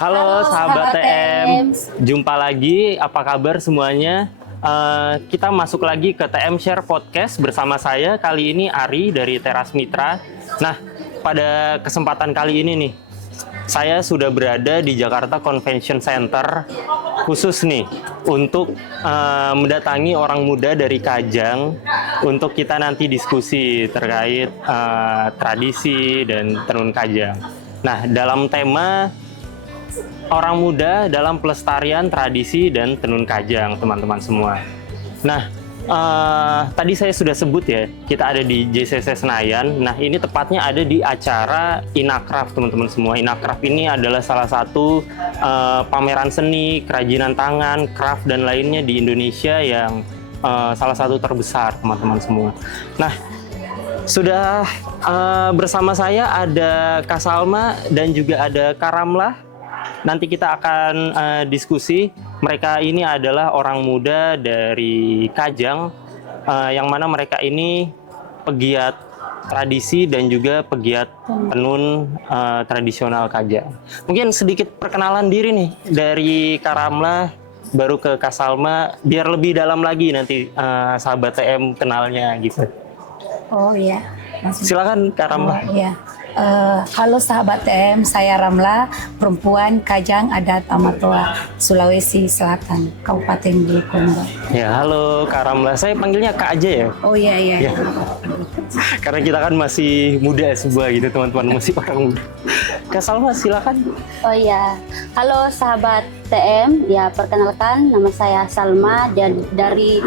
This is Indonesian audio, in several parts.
Halo sahabat TM, jumpa lagi. Apa kabar semuanya? Kita masuk lagi ke TM Share Podcast bersama saya kali ini Ari dari Teras Mitra. Nah, pada kesempatan kali ini nih, saya sudah berada di Jakarta Convention Center khusus nih untuk mendatangi orang muda dari Kajang untuk kita nanti diskusi terkait tradisi dan tenun Kajang. Nah, dalam tema orang muda dalam pelestarian tradisi dan tenun Kajang, teman-teman semua. Nah, tadi saya sudah sebut ya, kita ada di JCC Senayan. Nah, ini tepatnya ada di acara Inakraf, teman-teman semua. Inakraf ini adalah salah satu pameran seni, kerajinan tangan, craft, dan lainnya di Indonesia yang salah satu terbesar, teman-teman semua. Nah, sudah bersama saya ada Kak Salma dan juga ada Kak Ramlah. Nanti kita akan diskusi. Mereka ini adalah orang muda dari Kajang, yang mana mereka ini pegiat tradisi dan juga pegiat tenun tradisional Kajang. Mungkin sedikit perkenalan diri nih dari Kak Ramlah, baru ke Kak Salma, biar lebih dalam lagi nanti sahabat TM kenalnya gitu. Oh iya. Silakan Kak Ramlah. Oh, iya. Halo sahabat TM, saya Ramla, perempuan Kajang Adat Amatoa, Sulawesi Selatan, Kabupaten Bulukumba. Ya, halo Kak Ramla. Saya panggilnya Kak aja ya. Oh iya. Ya. Karena kita kan masih muda semua gitu teman-teman, masih orang muda. Kak Salma silakan. Oh iya, halo sahabat TM, ya perkenalkan nama saya Salma dan dari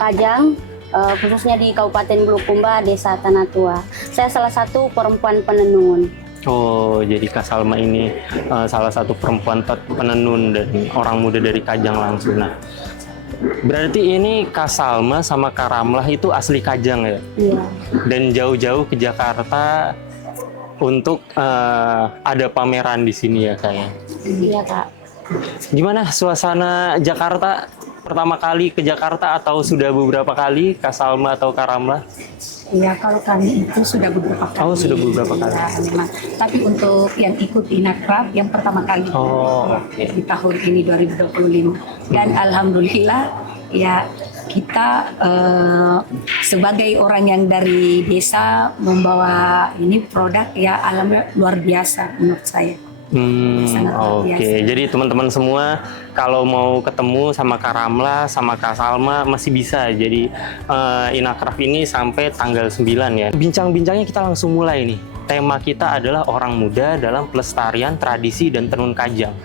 Kajang, khususnya di Kabupaten Bulukumba, Desa Tanah Tua. Saya salah satu perempuan penenun. Oh, jadi Kak Salma ini salah satu perempuan penenun dan orang muda dari Kajang langsung. Nah, berarti ini Kak Salma sama Kak Ramlah itu asli Kajang ya? Iya. Dan jauh-jauh ke Jakarta untuk ada pameran di sini ya kayaknya. Iya Kak. Gimana suasana Jakarta? Pertama kali ke Jakarta atau sudah beberapa kali Kak Salma atau Kak Ramlah? Iya, kalau kami itu sudah beberapa kali. Oh, sudah beberapa kali. Ya, memang. Tapi untuk yang ikut Inakraf yang pertama kali. Oh, ya, di tahun ini 2025. Dan alhamdulillah ya kita sebagai orang yang dari desa membawa ini produk ya alhamdulillah luar biasa menurut saya. Oke. Jadi teman-teman semua kalau mau ketemu sama Kak Ramlah, sama Kak Salma masih bisa. Jadi Inakraf ini sampai tanggal 9 ya. Bincang-bincangnya kita langsung mulai nih. Tema kita adalah orang muda dalam pelestarian tradisi dan tenun Kajang.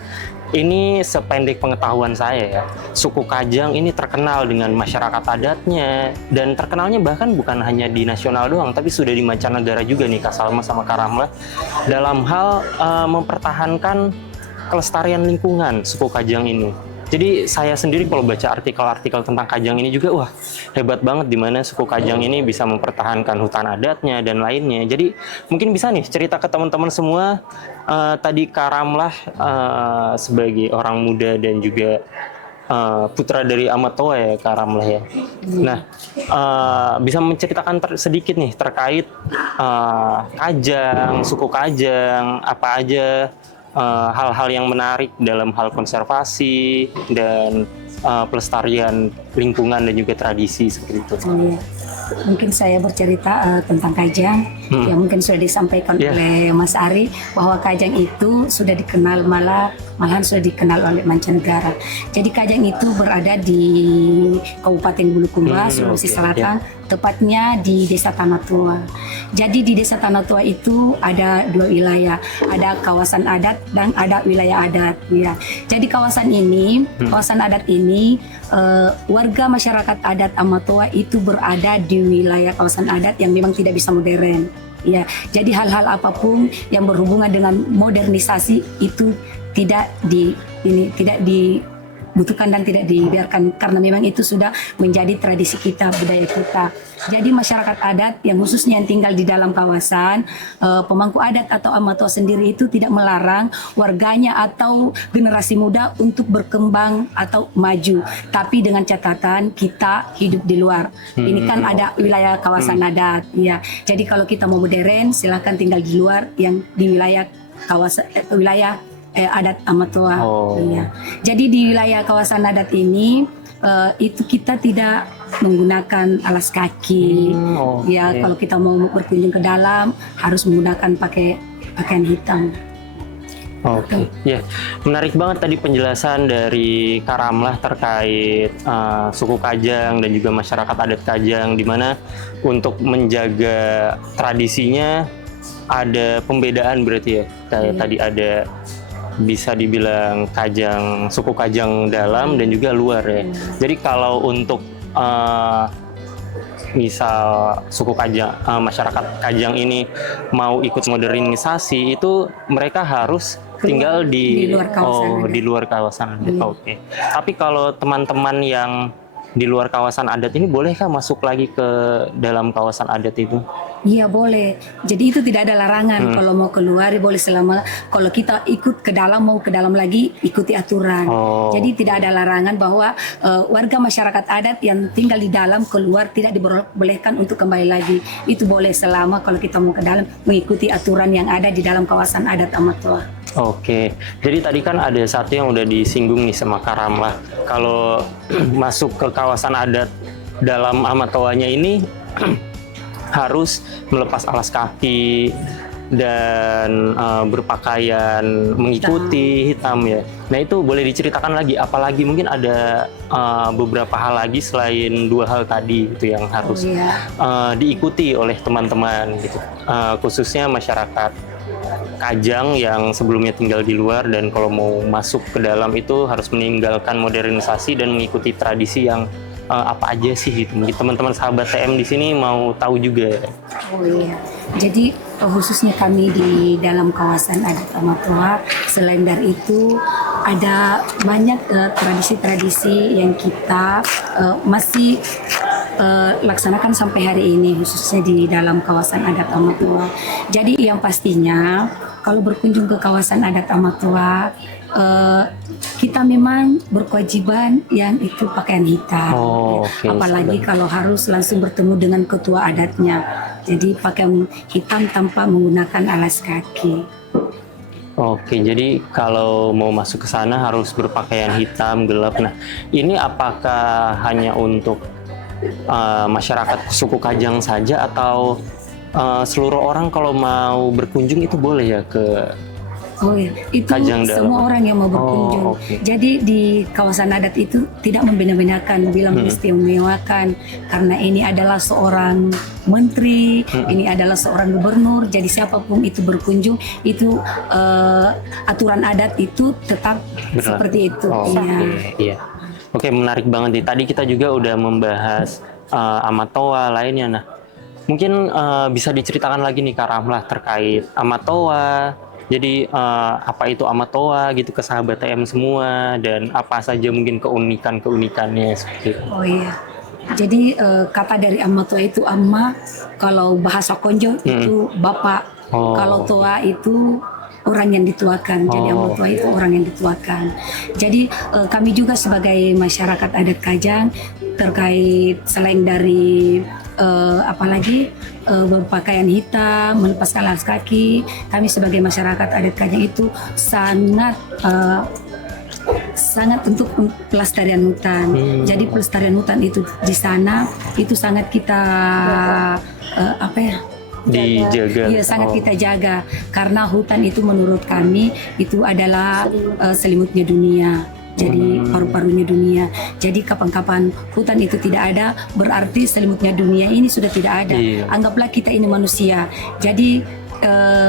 Ini sependek pengetahuan saya ya, suku Kajang ini terkenal dengan masyarakat adatnya dan terkenalnya bahkan bukan hanya di nasional doang, tapi sudah di mancanegara juga nih Kak Salma sama Kak Ramlah dalam hal mempertahankan kelestarian lingkungan suku Kajang ini. Jadi saya sendiri kalau baca artikel-artikel tentang Kajang ini juga, wah hebat banget di mana suku Kajang ini bisa mempertahankan hutan adatnya dan lainnya. Jadi mungkin bisa nih cerita ke teman-teman semua, tadi Kak Ramlah sebagai orang muda dan juga putra dari Amatoa ya Kak Ramlah ya. Nah, bisa menceritakan sedikit nih terkait Kajang, suku Kajang, apa aja hal-hal yang menarik dalam hal konservasi dan pelestarian lingkungan dan juga tradisi seperti itu. Iya. Mungkin saya bercerita tentang Kajang yang mungkin sudah disampaikan oleh Mas Ari bahwa Kajang itu sudah dikenal malahan sudah dikenal oleh mancanegara. Jadi Kajang itu berada di Kabupaten Bulukumba, Sulawesi Selatan, tepatnya di Desa Tanah Tua. Jadi di Desa Tanah Tua itu ada dua wilayah, ada kawasan adat dan ada wilayah adat. Ya. Jadi kawasan adat ini warga masyarakat adat Amatoa itu berada di wilayah kawasan adat yang memang tidak bisa modern. Ya, jadi hal-hal apapun yang berhubungan dengan modernisasi itu tidak dibutuhkan dan tidak dibiarkan karena memang itu sudah menjadi tradisi kita, budaya kita. Jadi masyarakat adat yang khususnya yang tinggal di dalam kawasan, pemangku adat atau Amatoa sendiri itu tidak melarang warganya atau generasi muda untuk berkembang atau maju. Tapi dengan catatan kita hidup di luar. Ini kan ada wilayah kawasan adat. Ya. Jadi kalau kita mau modern, silakan tinggal di luar yang di wilayah kawasan wilayah adat Amatoa. Oh. Iya. Jadi di wilayah kawasan adat ini itu kita tidak menggunakan alas kaki. Oke. Ya, kalau kita mau berkunjung ke dalam harus menggunakan pakaian hitam. Oke, ya, menarik banget tadi penjelasan dari Kak Ramlah terkait suku Kajang dan juga masyarakat adat Kajang, di mana untuk menjaga tradisinya ada pembedaan berarti ya, kayak tadi ada bisa dibilang Kajang, suku Kajang dalam dan juga luar ya. Jadi kalau untuk misal suku Kajang, masyarakat Kajang ini mau ikut modernisasi, itu mereka harus tinggal di luar kawasan adat. di luar kawasan adat. Oke. Tapi kalau teman-teman yang di luar kawasan adat ini bolehkah masuk lagi ke dalam kawasan adat itu? Iya boleh. Jadi itu tidak ada larangan kalau mau keluar boleh, selama kalau kita ikut ke dalam, mau ke dalam lagi ikuti aturan. Jadi tidak ada larangan bahwa warga masyarakat adat yang tinggal di dalam keluar tidak dibolehkan untuk kembali lagi. Itu boleh selama kalau kita mau ke dalam mengikuti aturan yang ada di dalam kawasan adat Amatoa. Oke, jadi tadi kan ada satu yang udah disinggung nih sama Kak Ramlah. Kalau masuk ke kawasan adat dalam Amatoanya ini harus melepas alas kaki dan berpakaian mengikuti hitam ya. Nah itu boleh diceritakan lagi, apalagi mungkin ada beberapa hal lagi selain dua hal tadi gitu yang harus diikuti oleh teman-teman gitu, khususnya masyarakat Kajang yang sebelumnya tinggal di luar dan kalau mau masuk ke dalam itu harus meninggalkan modernisasi dan mengikuti tradisi yang apa aja sih gitu. Mungkin teman-teman sahabat TM di sini mau tahu juga. Oh iya. Jadi khususnya kami di dalam kawasan adat Amatoa, selain dari itu ada banyak tradisi-tradisi yang kita masih laksanakan sampai hari ini, khususnya di dalam kawasan adat Amatoa. Jadi yang pastinya kalau berkunjung ke kawasan adat Amatoa, kita memang berkewajiban yang itu pakaian hitam. Apalagi kalau harus langsung bertemu dengan ketua adatnya. Jadi pakaian hitam tanpa menggunakan alas kaki. Oke, jadi kalau mau masuk ke sana harus berpakaian hitam gelap. Nah, ini apakah hanya untuk masyarakat suku Kajang saja atau seluruh orang kalau mau berkunjung itu boleh ya ke Oh iya, itu Kajang semua dalam? orang yang mau berkunjung. Jadi di kawasan adat itu tidak membeda-bedakan, bilang istimewakan karena ini adalah seorang menteri, ini adalah seorang gubernur. Jadi siapapun itu berkunjung, itu aturan adat itu tetap seperti itu. Iya. Oke, menarik banget nih. Tadi kita juga udah membahas Amatoa lainnya. Nah, mungkin bisa diceritakan lagi nih Kak Ramlah terkait Amatoa. Jadi apa itu Amatoa gitu ke sahabat TM semua dan apa saja mungkin keunikannya seperti itu. Oh iya. Jadi kata dari Amatoa itu amma, kalau bahasa Konjo itu bapak, kalau toa itu orang yang dituakan. Jadi Amatoa itu orang yang dituakan. Jadi kami juga sebagai masyarakat adat Kajang terkait selain dari apalagi berpakaian hitam, melepas alas kaki, kami sebagai masyarakat adat Kajang itu sangat untuk pelestarian hutan. Jadi pelestarian hutan itu di sana itu sangat kita dijaga. Iya, sangat kita jaga karena hutan itu menurut kami itu adalah selimutnya dunia. Jadi paru-parunya dunia. Jadi kapan-kapan hutan itu tidak ada, berarti selimutnya dunia ini sudah tidak ada. Anggaplah kita ini manusia. Jadi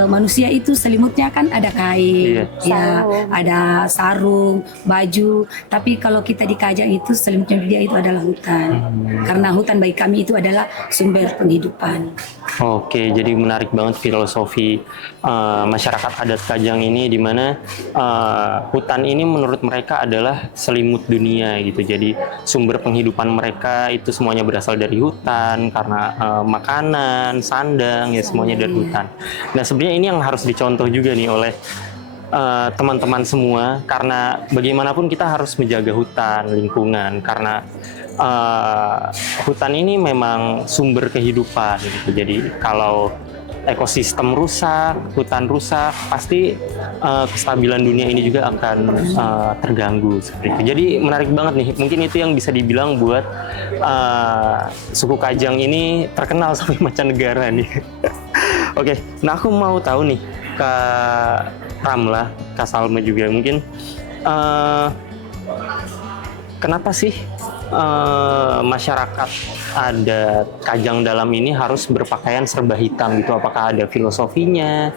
manusia itu selimutnya kan ada kain, ada sarung, baju. Tapi kalau kita di Kajang itu selimutnya dunia itu adalah hutan. Karena hutan bagi kami itu adalah sumber penghidupan. Oke, jadi menarik banget filosofi masyarakat adat Kajang ini, di mana hutan ini menurut mereka adalah selimut dunia gitu. Jadi sumber penghidupan mereka itu semuanya berasal dari hutan karena makanan, sandang ya semuanya dari hutan. Nah sebenarnya ini yang harus dicontoh juga nih oleh teman-teman semua, karena bagaimanapun kita harus menjaga hutan, lingkungan, karena hutan ini memang sumber kehidupan gitu. Jadi kalau ekosistem rusak, hutan rusak, pasti kestabilan dunia ini juga akan terganggu seperti itu. Jadi menarik banget nih. Mungkin itu yang bisa dibilang buat suku Kajang ini terkenal sampai mancanegara nih. Oke, nah aku mau tahu nih Kak Ramlah, Kak Salma juga mungkin kenapa sih masyarakat adat Kajang Dalam ini harus berpakaian serba hitam gitu? Apakah ada filosofinya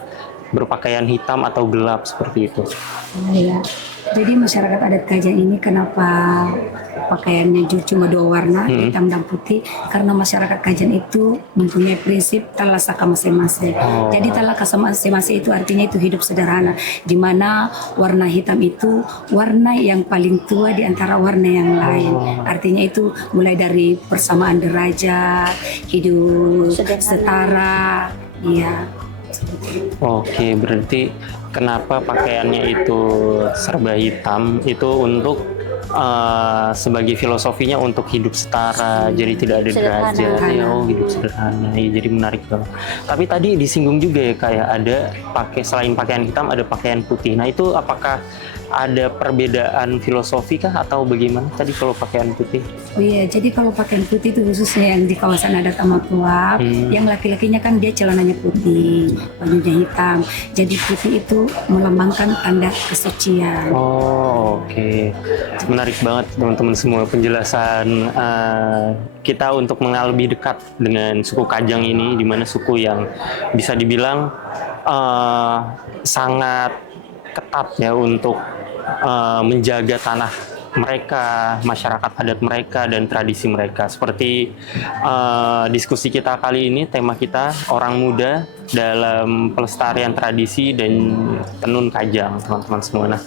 berpakaian hitam atau gelap seperti itu? Ya. Jadi masyarakat adat Kajang ini kenapa pakaiannya cuma dua warna, hitam dan putih? Karena masyarakat Kajang itu mempunyai prinsip talasaka masing-masing. Jadi talasaka masing-masing itu artinya itu hidup sederhana, di mana warna hitam itu warna yang paling tua di antara warna yang lain. Artinya itu mulai dari persamaan derajat, hidup setara, iya. Oke, berarti kenapa pakaiannya itu serba hitam itu untuk sebagai filosofinya untuk hidup setara, jadi tidak ada derajat, ya, hidup sederhana, ya, jadi menarik banget. Tapi tadi disinggung juga ya kayak ada selain pakaian hitam ada pakaian putih. Nah itu apakah ada perbedaan filosofi kah atau bagaimana tadi kalau pakaian putih? Oh iya, jadi kalau pakaian putih itu khususnya yang di kawasan adat Amatuap, yang laki-lakinya kan dia celananya putih, bajunya hitam. Jadi putih itu melambangkan tanda kesucian. Oh, oke. Menarik banget teman-teman semua penjelasan kita untuk mengenal lebih dekat dengan suku Kajang ini, di mana suku yang bisa dibilang sangat ketat ya untuk menjaga tanah mereka, masyarakat adat mereka, dan tradisi mereka. Seperti diskusi kita kali ini, tema kita orang muda dalam pelestarian tradisi dan tenun Kajang, teman-teman semua. Nah,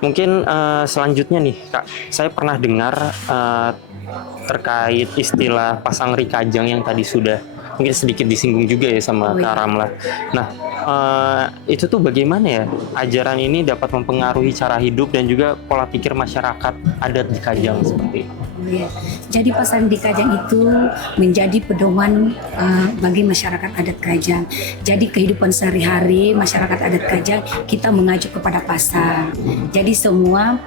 mungkin selanjutnya nih, Kak, saya pernah dengar terkait istilah pasangri Kajang yang tadi sudah mungkin sedikit disinggung juga ya sama Kak Ramlah. Nah, itu tuh bagaimana ya ajaran ini dapat mempengaruhi cara hidup dan juga pola pikir masyarakat adat di Kajang seperti itu? Ya. Jadi pasang di Kajang itu menjadi pedoman bagi masyarakat adat Kajang. Jadi kehidupan sehari-hari masyarakat adat Kajang kita mengacu kepada pasang. Jadi semua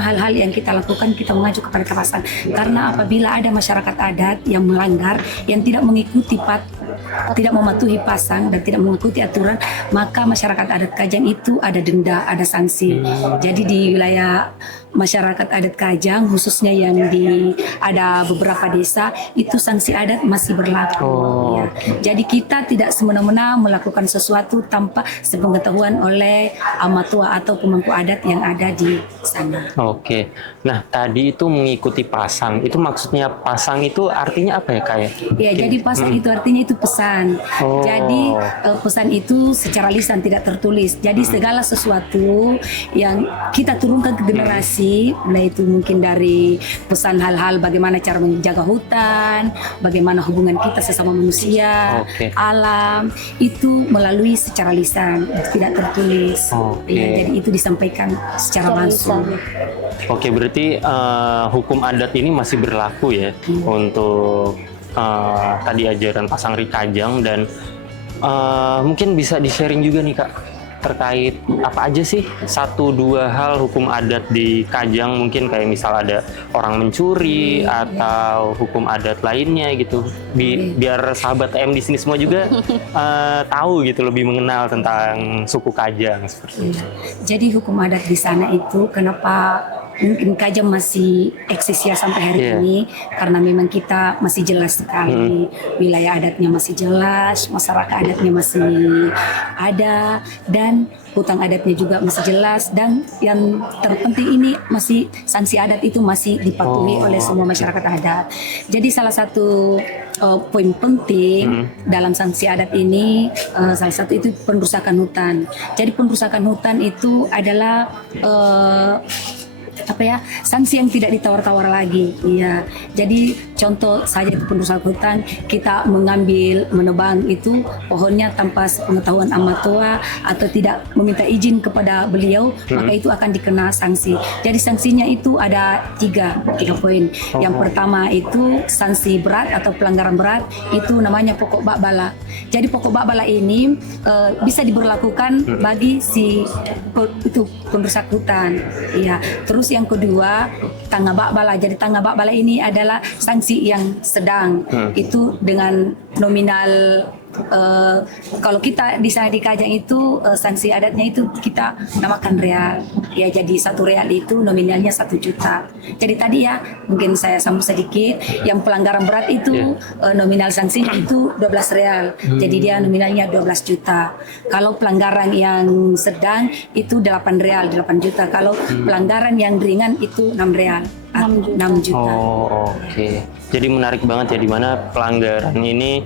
hal-hal yang kita lakukan kita mengacu kepada pasang. Karena apabila ada masyarakat adat yang melanggar, yang tidak mengikuti tidak mematuhi pasang dan tidak mengikuti aturan, maka masyarakat adat Kajang itu ada denda, ada sanksi. Jadi di wilayah masyarakat adat Kajang khususnya yang ada beberapa desa itu sanksi adat masih berlaku. Ya. Jadi kita tidak semena-mena melakukan sesuatu tanpa sepengetahuan oleh amatua atau pemangku adat yang ada di sana. Oke. Nah, tadi itu mengikuti pasang. Itu maksudnya pasang itu artinya apa ya, Kak? Ya, jadi pasang itu artinya itu pesan. Jadi pesan itu secara lisan tidak tertulis. Jadi segala sesuatu yang kita turunkan ke generasi, mulai itu mungkin dari pesan hal-hal bagaimana cara menjaga hutan, bagaimana hubungan kita sesama manusia, alam, itu melalui secara lisan, tidak tertulis. Ya, jadi itu disampaikan secara langsung. Oke, berarti hukum adat ini masih berlaku ya untuk tadi ajaran pasangri Kajang, dan mungkin bisa di-sharing juga nih Kak terkait apa aja sih 1-2 hal hukum adat di Kajang, mungkin kayak misal ada orang mencuri atau hukum adat lainnya gitu, biar sahabat TM di sini semua juga tahu gitu, lebih mengenal tentang suku Kajang seperti itu. Jadi hukum adat di sana itu kenapa mungkin Kajang masih eksis ya sampai hari ini, karena memang kita masih jelas sekali wilayah adatnya masih jelas, masyarakat adatnya masih ada, dan hutan adatnya juga masih jelas, dan yang terpenting ini masih sanksi adat itu masih dipatuhi oleh semua masyarakat adat. Jadi salah satu poin penting dalam sanksi adat ini, salah satu itu perusakan hutan. Jadi perusakan hutan itu adalah sanksi yang tidak ditawar-tawar lagi. Iya. Jadi contoh saja itu perusahaan hutan, kita menebang itu pohonnya tanpa pengetahuan amat tua atau tidak meminta izin kepada beliau, maka itu akan dikena sanksi. Jadi sanksinya itu ada tiga poin. Yang pertama itu sanksi berat atau pelanggaran berat, itu namanya pokok bak bala. Jadi pokok bak bala ini bisa diberlakukan bagi si itu perusahaan hutan. Iya. Terus yang kedua tangga bak bala. Jadi tangga bak bala ini adalah sanksi yang sedang. Itu dengan nominal kalau kita di sana di Kajang itu sanksi adatnya itu kita namakan real. Ya, jadi 1 real itu nominalnya 1 juta. Jadi tadi ya mungkin saya sambung sedikit, yang pelanggaran berat itu nominal sanksi itu 12 real. Jadi dia nominalnya 12 juta. Kalau pelanggaran yang sedang itu 8 real, 8 juta. Kalau pelanggaran yang ringan itu 6 real. 6 juta. Oh, oke. Jadi menarik banget ya, di mana pelanggaran ini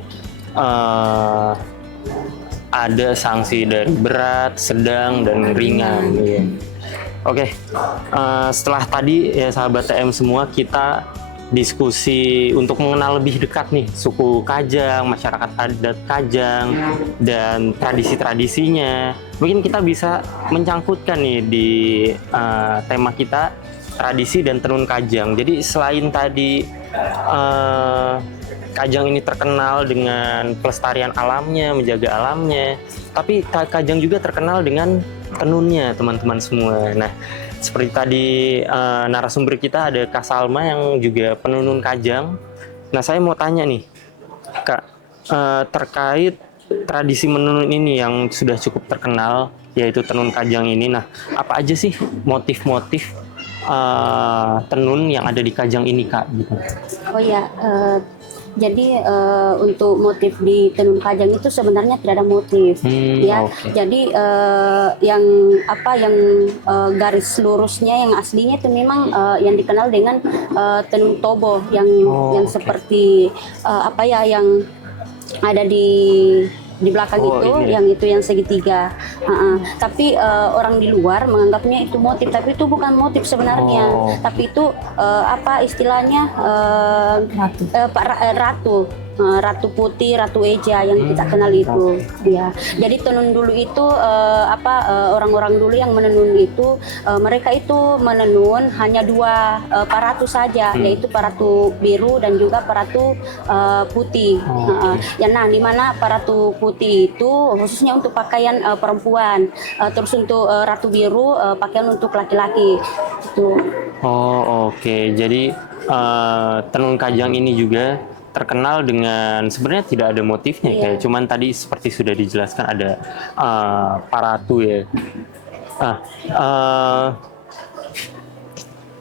ada sanksi dari berat, sedang, dan ringan. Iya. Oke, setelah tadi ya sahabat TM semua, kita diskusi untuk mengenal lebih dekat nih suku Kajang, masyarakat adat Kajang, dan tradisi-tradisinya. Mungkin kita bisa mencangkutkan nih di tema kita, tradisi dan tenun Kajang. Jadi selain tadi Kajang ini terkenal dengan pelestarian alamnya, menjaga alamnya, tapi Kajang juga terkenal dengan tenunnya, teman-teman semua. Nah, seperti tadi narasumber kita ada Kak Salma yang juga penenun Kajang. Nah, saya mau tanya nih, Kak, terkait tradisi menenun ini yang sudah cukup terkenal, yaitu tenun Kajang ini. Nah, apa aja sih motif-motif tenun yang ada di Kajang ini, Kak? Gitu. Oh ya, jadi untuk motif di tenun Kajang itu sebenarnya tidak ada motif, ya. Okay. Jadi yang garis lurusnya yang aslinya itu memang yang dikenal dengan tenun tobo yang seperti yang ada di belakang itu yang segitiga. Tapi orang di luar menganggapnya itu motif, tapi itu bukan motif sebenarnya. Tapi itu istilahnya Ratu Putih, Ratu Eja yang kita kenal itu. Ya. Jadi tenun dulu itu orang-orang dulu yang menenun itu mereka itu menenun hanya 2 paratu saja, yaitu paratu biru dan juga paratu putih. Nah, di mana paratu putih itu khususnya untuk pakaian perempuan, terus untuk ratu biru pakaian untuk laki-laki. Gitu. Oke. Jadi tenun Kajang ini juga terkenal dengan sebenarnya tidak ada motifnya, kayak cuman tadi seperti sudah dijelaskan ada paratu ya.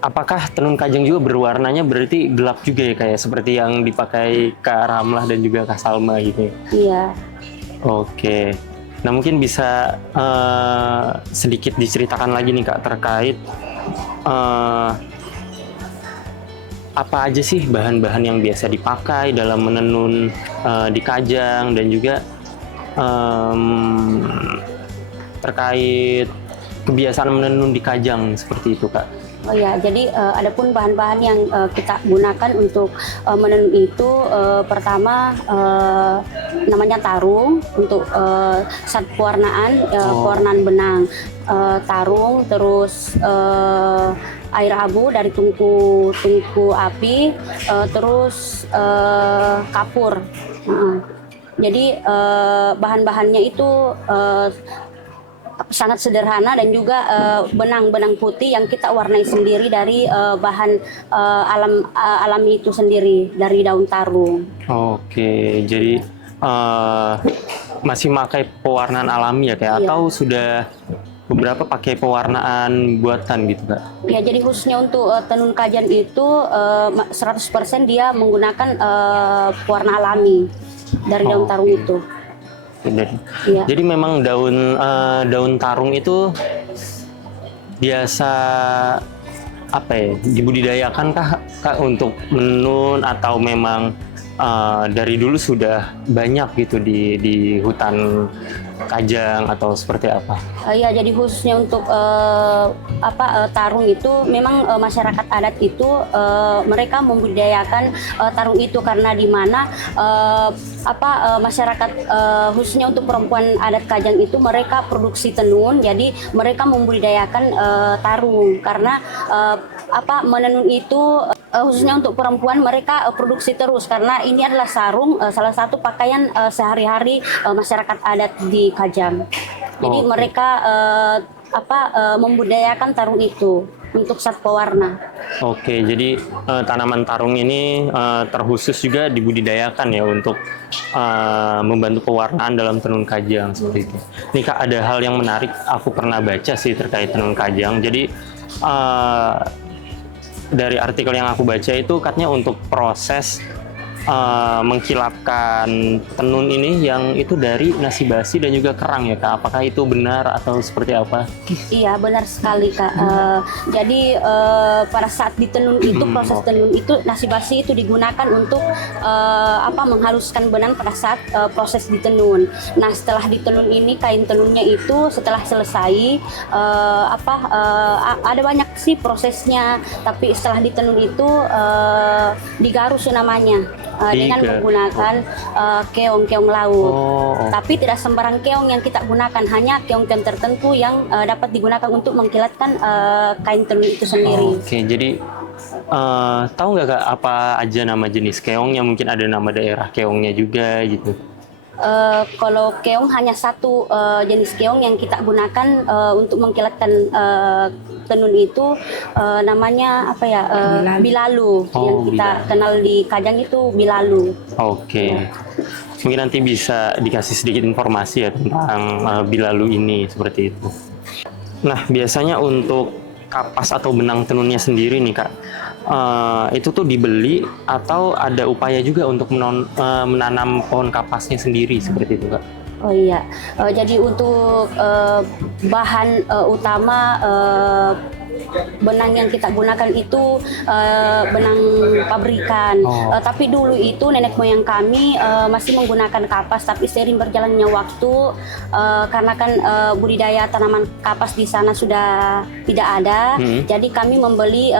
Apakah tenun Kajang juga berwarnanya berarti gelap juga ya, kayak seperti yang dipakai Kak Ramlah dan juga Kak Salma gitu? Iya. Oke. Nah, mungkin bisa sedikit diceritakan lagi nih, Kak, terkait apa aja sih bahan-bahan yang biasa dipakai dalam menenun di Kajang, dan juga terkait kebiasaan menenun di Kajang seperti itu, Kak. Oh ya, jadi adapun bahan-bahan yang kita gunakan untuk menenun itu pertama namanya tarung untuk saat pewarnaan benang, tarung, terus air abu dari tungku api, terus kapur. Jadi bahan-bahannya itu sangat sederhana, dan juga benang-benang putih yang kita warnai sendiri dari bahan alami itu sendiri dari daun tarung. Oke, jadi masih pakai pewarnaan alami ya, kayak atau sudah beberapa pakai pewarnaan buatan gitu, Kak? Ya, jadi khususnya untuk tenun Kajang itu 100% dia menggunakan pewarna alami dari daun tarung itu. Jadi memang daun tarung itu biasa dibudidayakan kah untuk menenun, atau memang dari dulu sudah banyak gitu di hutan kajang atau seperti apa? Ya, jadi khususnya untuk tarung itu memang masyarakat adat itu mereka membudidayakan tarung itu karena di mana masyarakat khususnya untuk perempuan adat Kajang itu mereka produksi tenun, jadi mereka membudidayakan tarung karena menenun itu khususnya untuk perempuan mereka produksi terus karena ini adalah sarung, salah satu pakaian sehari-hari masyarakat adat di Kajang. Jadi mereka membudidayakan tarung itu untuk satwa warna. Oke, jadi tanaman tarung ini terkhusus juga dibudidayakan ya untuk membantu pewarnaan dalam tenun Kajang seperti itu. Nih Kak, ada hal yang menarik aku pernah baca sih terkait tenun Kajang. Jadi dari artikel yang aku baca itu katanya untuk proses mengkilapkan tenun ini yang itu dari nasi basi dan juga kerang ya Kak. Apakah itu benar atau seperti apa? Iya, benar sekali Kak. Jadi pada saat ditenun itu, proses tenun itu nasi basi itu digunakan untuk menghaluskan benang pada saat proses ditenun. Nah, setelah ditenun ini kain tenunnya itu setelah selesai ada banyak sih prosesnya, tapi setelah ditenun itu digarus namanya. Dengan menggunakan keong-keong laut. Tapi tidak sembarang keong yang kita gunakan, hanya keong-keong tertentu yang dapat digunakan untuk mengkilatkan kain tenun itu sendiri. Oke, jadi tahu nggak Kak apa aja nama jenis keongnya? Mungkin ada nama daerah keongnya juga gitu. Kalau keong hanya satu jenis keong yang kita gunakan untuk mengkilatkan tenun itu namanya bilalu. Yang kita kenal di Kajang itu bilalu. Oke. Mungkin nanti bisa dikasih sedikit informasi ya tentang bilalu ini seperti itu. Nah, biasanya untuk kapas atau benang tenunnya sendiri nih Kak, itu tuh dibeli atau ada upaya juga untuk menanam pohon kapasnya sendiri seperti itu Kak? Oh iya, jadi untuk bahan utama benang yang kita gunakan itu benang pabrikan. Tapi dulu itu nenek moyang kami masih menggunakan kapas, tapi seiring berjalannya waktu karena kan budidaya tanaman kapas di sana sudah tidak ada, jadi kami membeli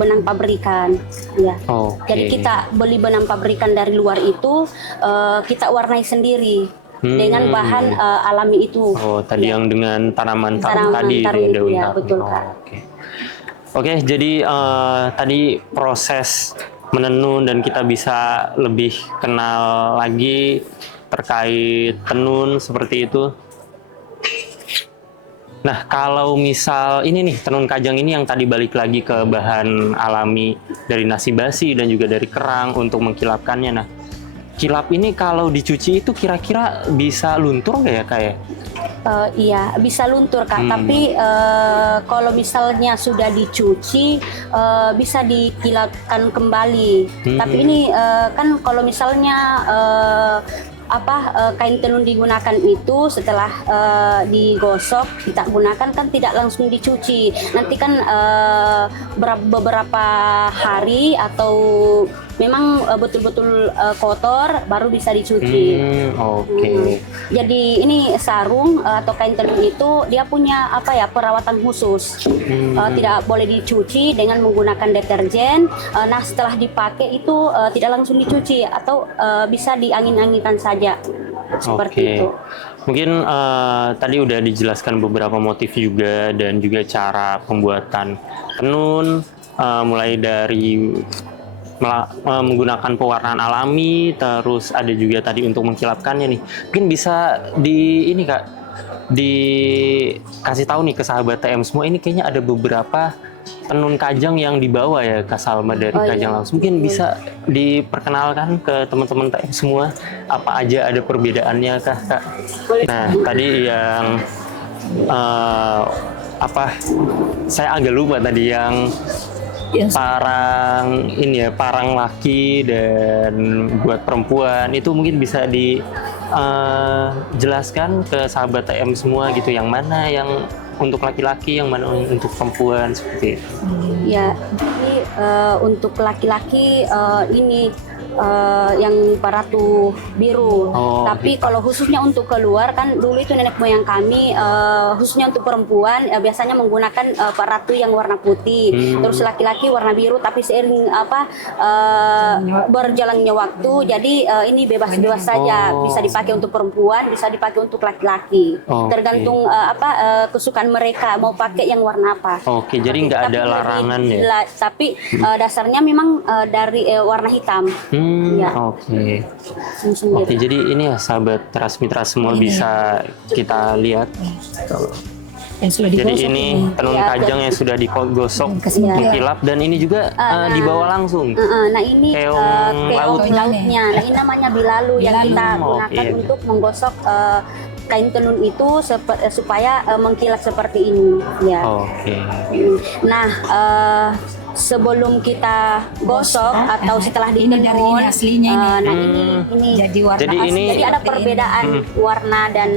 benang pabrikan. Ya. Jadi kita beli benang pabrikan dari luar itu kita warnai sendiri dengan bahan alami itu. Tadi yang dengan tanaman tarung tadi daun ya, betul Kak. Oke, jadi tadi proses menenun dan kita bisa lebih kenal lagi terkait tenun seperti itu. Nah, kalau misal ini nih tenun Kajang ini yang tadi balik lagi ke bahan alami dari nasi basi dan juga dari kerang untuk mengkilapkannya. Nah, kilap ini kalau dicuci itu kira-kira bisa luntur nggak ya Kak ya? Iya, bisa luntur Kak, tapi kalau misalnya sudah dicuci bisa dikilapkan kembali. Tapi ini kan kalau misalnya kain tenun digunakan itu setelah digosok kita gunakan kan tidak langsung dicuci. Nanti kan beberapa hari atau memang betul-betul kotor baru bisa dicuci. Jadi ini sarung atau kain tenun itu dia punya perawatan khusus. Tidak boleh dicuci dengan menggunakan deterjen. Nah, setelah dipakai itu tidak langsung dicuci atau bisa diangin-anginkan saja. Seperti itu. Mungkin tadi udah dijelaskan beberapa motif juga dan juga cara pembuatan tenun, mulai dari menggunakan pewarnaan alami, terus ada juga tadi untuk mengkilapkannya nih. Mungkin bisa dikasih tahu nih ke sahabat TM semua, ini kayaknya ada beberapa tenun Kajang yang dibawa ya Kak Salma dari Kajang langsung. Mungkin bisa diperkenalkan ke teman-teman TM semua apa aja ada perbedaannya Kak? Nah, tadi yang saya agak lupa tadi yang parang laki dan buat perempuan itu mungkin bisa dijelaskan ke sahabat TM semua gitu, yang mana yang untuk laki-laki, yang mana untuk perempuan seperti itu. Ya, jadi untuk laki-laki ini yang Ratu Biru. Oh, Tapi kalau khususnya untuk keluar kan dulu itu nenek moyang kami khususnya untuk perempuan biasanya menggunakan Ratu yang warna putih. Terus laki-laki warna biru, tapi seiring berjalannya waktu jadi ini bebas-bebas saja, bisa dipakai untuk perempuan, bisa dipakai untuk laki-laki. Tergantung kesukaan mereka mau pakai yang warna apa. Oke, jadi nggak ada larangan ya? Tapi dasarnya memang dari warna hitam. Ya. Oke, jadi ini ya sahabat Teras Mitra semua bisa kita lihat. Yang sudah Jadi digosok ini tenun kajang yang sudah digosok, mengkilap, dan ini juga dibawa langsung. Nah ini keong lautnya. Nah ini namanya bilalu yang kita gunakan untuk menggosok kain tenun itu supaya mengkilat seperti ini. Ya. Nah sebelum kita gosok atau setelah ini dari ditenun, ini aslinya ini. nah ini jadi warna asli. Jadi ada perbedaan warna dan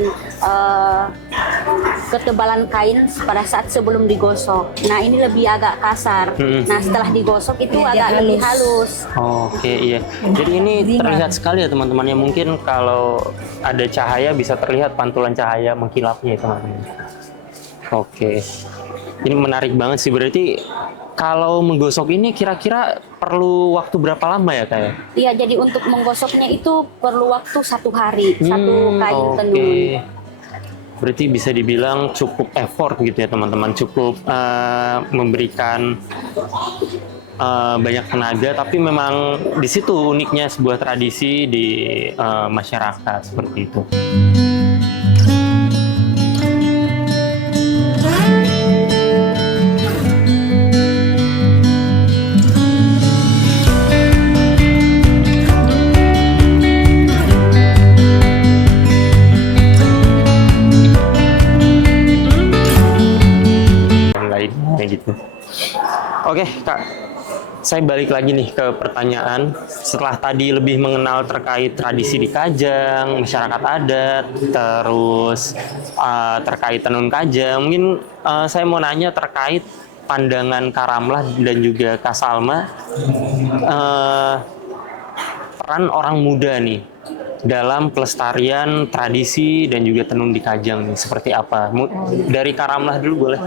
ketebalan kain pada saat sebelum digosok. Nah ini lebih agak kasar. Nah setelah digosok itu agak lebih halus. Oke, iya. Jadi ini terlihat sekali ya teman-teman. Ya mungkin kalau ada cahaya bisa terlihat pantulan cahaya mengkilapnya ya teman-teman. Oke, ini menarik banget sih. Berarti kalau menggosok ini kira-kira perlu waktu berapa lama ya kayak? Iya, jadi untuk menggosoknya itu perlu waktu 1 hari, satu kain tenun. Berarti bisa dibilang cukup effort gitu ya teman-teman, cukup memberikan banyak tenaga, tapi memang di situ uniknya sebuah tradisi di masyarakat seperti itu. Gitu. Oke, Kak. Saya balik lagi nih ke pertanyaan. Setelah tadi lebih mengenal terkait tradisi di Kajang, masyarakat adat, terus terkait tenun Kajang, mungkin saya mau nanya terkait pandangan Kak Ramlah dan juga Kak Salma, peran orang muda nih dalam pelestarian tradisi dan juga tenun di Kajang nih, seperti apa? Dari Kak Ramlah dulu boleh?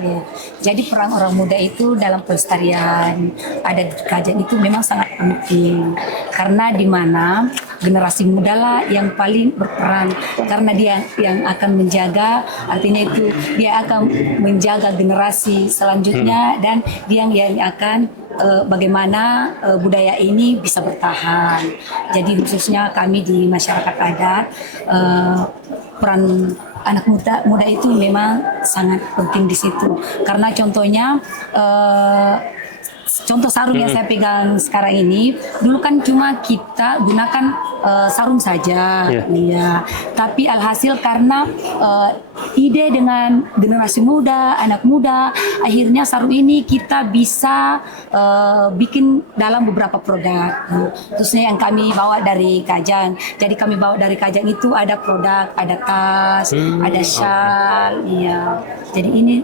Jadi peran orang muda itu dalam pelestarian adat di Kajang itu memang sangat penting, karena di mana generasi muda lah yang paling berperan, karena dia yang akan menjaga, artinya itu dia akan menjaga generasi selanjutnya, dan dia yang akan bagaimana budaya ini bisa bertahan. Jadi khususnya kami di masyarakat adat, peran anak muda itu memang sangat penting di situ. Karena contohnya contoh sarung yang saya pegang sekarang ini, dulu kan cuma kita gunakan sarung saja, iya. Tapi alhasil karena ide dengan generasi muda, anak muda, akhirnya sarung ini kita bisa bikin dalam beberapa produk. Khususnya yang kami bawa dari Kajang. Jadi kami bawa dari Kajang itu ada produk, ada tas, ada shawl, iya. Jadi ini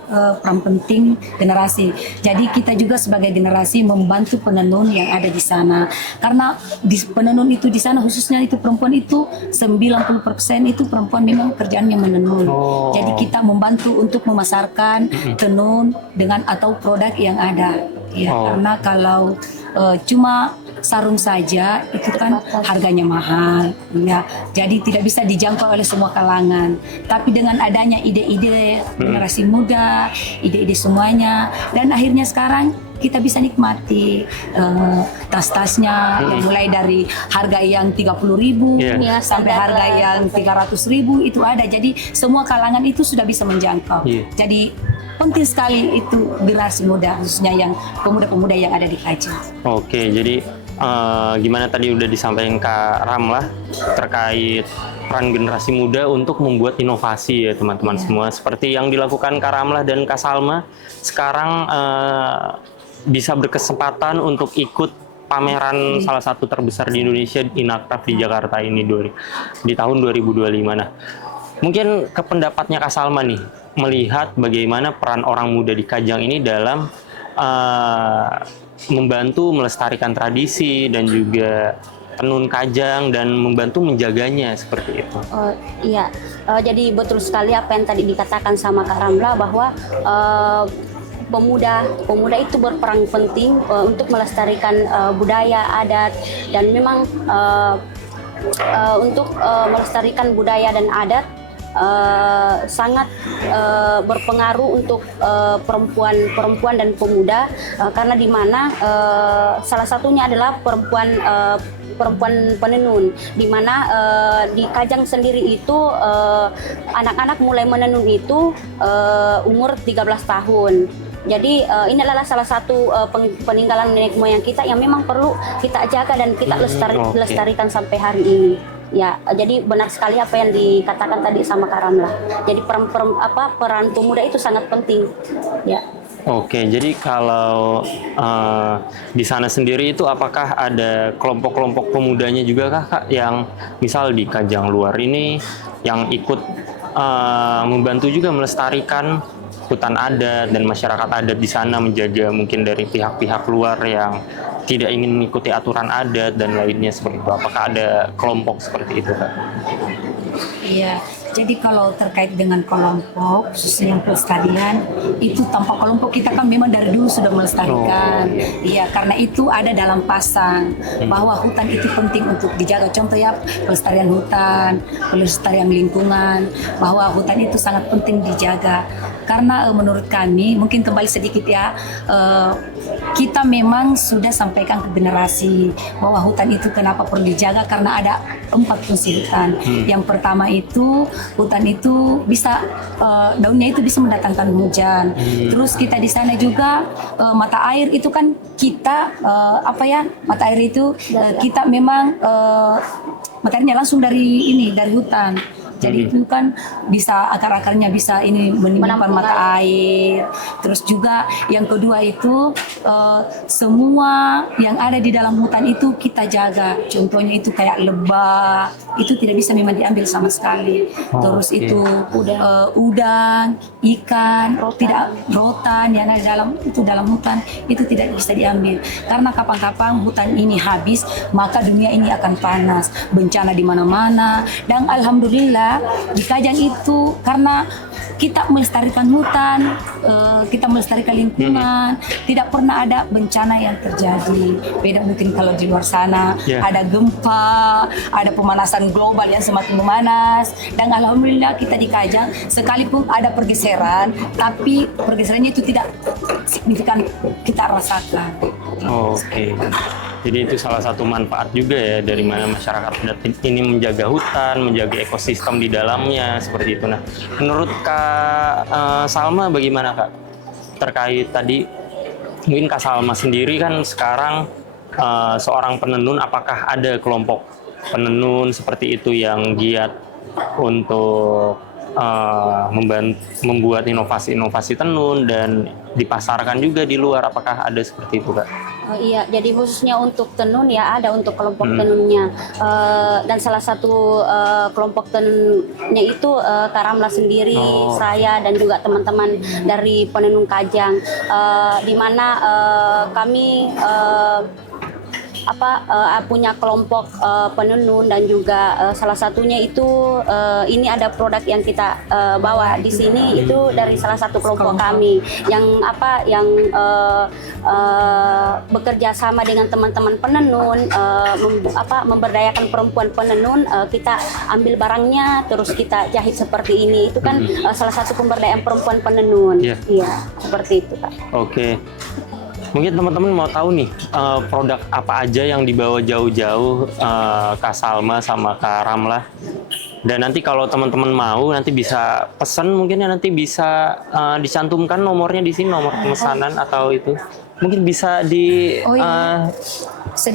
peran penting generasi. Jadi kita juga sebagai generasi membantu penenun yang ada di sana. Karena di penenun itu di sana khususnya itu perempuan itu 90% itu perempuan memang kerjaannya menenun. Jadi kita membantu untuk memasarkan tenun dengan atau produk yang ada. Ya, karena kalau cuma sarung saja itu kan harganya mahal, ya. Jadi tidak bisa dijangkau oleh semua kalangan. Tapi dengan adanya ide-ide generasi muda, ide-ide semuanya, dan akhirnya sekarang kita bisa nikmati tas-tasnya yang mulai dari harga yang 30.000 ya, sampai harga yang 300.000 itu ada. Jadi semua kalangan itu sudah bisa menjangkau. Jadi penting sekali itu generasi muda, khususnya yang pemuda-pemuda yang ada di Kajang. Oke, jadi gimana tadi udah disampaikan Kak Ramlah terkait peran generasi muda untuk membuat inovasi ya teman-teman semua, seperti yang dilakukan Kak Ramlah dan Kak Salma sekarang bisa berkesempatan untuk ikut pameran salah satu terbesar di Indonesia, Inacraft di Jakarta ini di tahun 2025. Nah, mungkin ke pendapatnya Kak Salma nih, melihat bagaimana peran orang muda di Kajang ini dalam membantu melestarikan tradisi dan juga tenun kajang dan membantu menjaganya seperti itu. Iya, jadi betul sekali apa yang tadi dikatakan sama Kak Ramla bahwa pemuda itu berperan penting untuk melestarikan budaya adat, dan memang untuk melestarikan budaya dan adat sangat berpengaruh untuk perempuan dan pemuda, karena di mana salah satunya adalah perempuan penenun, di mana di Kajang sendiri itu anak-anak mulai menenun itu umur 13 tahun. Jadi ini adalah salah satu peninggalan nenek moyang kita yang memang perlu kita jaga dan kita lestarikan sampai hari ini. Ya, jadi benar sekali apa yang dikatakan tadi sama Kak Ramla. Jadi peran pemuda itu sangat penting. Ya. Oke, jadi kalau di sana sendiri itu apakah ada kelompok-kelompok pemudanya juga Kak yang misal di Kajang luar ini yang ikut membantu juga melestarikan hutan adat dan masyarakat adat di sana, menjaga mungkin dari pihak-pihak luar yang tidak ingin mengikuti aturan adat dan lainnya seperti itu. Apakah ada kelompok seperti itu Kak? Iya, jadi kalau terkait dengan kelompok, khususnya yang pelestarian, itu tanpa kelompok kita kan memang dari dulu sudah melestarikan. Iya, karena itu ada dalam pasang bahwa hutan itu penting untuk dijaga. Contoh ya, pelestarian hutan, pelestarian lingkungan, bahwa hutan itu sangat penting dijaga. Karena menurut kami, mungkin kembali sedikit ya, kita memang sudah sampaikan ke generasi bahwa hutan itu kenapa perlu dijaga, karena ada 4 fungsi hutan. Yang pertama itu hutan itu bisa daunnya itu bisa mendatangkan hujan. Terus kita di sana juga mata air itu kan kita mata air itu kita memang mata airnya langsung dari hutan. Jadi itu kan bisa akar-akarnya bisa ini menyimpan mata air. Terus juga yang kedua itu semua yang ada di dalam hutan itu kita jaga. Contohnya itu kayak lebah, itu tidak bisa memang diambil sama sekali. Terus itu udang, ikan, rotan yang ada dalam hutan itu tidak bisa diambil. Karena kapan-kapan hutan ini habis, maka dunia ini akan panas, bencana di mana-mana. Dan alhamdulillah di Kajang itu karena kita melestarikan hutan, kita melestarikan lingkungan, tidak pernah ada bencana yang terjadi. Beda mungkin kalau di luar sana ada gempa, ada pemanasan global yang semakin memanas. Dan alhamdulillah kita di Kajang sekalipun ada pergeseran, tapi pergeserannya itu tidak signifikan kita rasakan. Oke. Jadi itu salah satu manfaat juga ya dari mana masyarakat adat ini menjaga hutan, menjaga ekosistem di dalamnya seperti itu. Nah, menurut Kak Salma bagaimana Kak terkait tadi? Mungkin Kak Salma sendiri kan sekarang seorang penenun, apakah ada kelompok penenun seperti itu yang giat untuk membuat inovasi-inovasi tenun dan dipasarkan juga di luar? Apakah ada seperti itu Kak? Iya, jadi khususnya untuk tenun ya ada untuk kelompok tenunnya, dan salah satu kelompok tenunnya itu Kak Ramla sendiri, saya dan juga teman-teman dari penenun Kajang, di mana kami punya kelompok penenun, dan juga salah satunya itu ini ada produk yang kita bawa di sini itu dari salah satu kelompok kami yang bekerja sama dengan teman-teman penenun, memberdayakan perempuan penenun. Kita ambil barangnya terus kita jahit seperti ini, itu kan salah satu pemberdayaan perempuan penenun. Iya, seperti itu Kak. Oke. Mungkin teman-teman mau tahu nih produk apa aja yang dibawa jauh-jauh Kak Salma sama Kak Ramla. Dan nanti kalau teman-teman mau nanti bisa pesan, mungkin ya nanti bisa dicantumkan nomornya di sini, nomor pemesanan atau itu. Mungkin bisa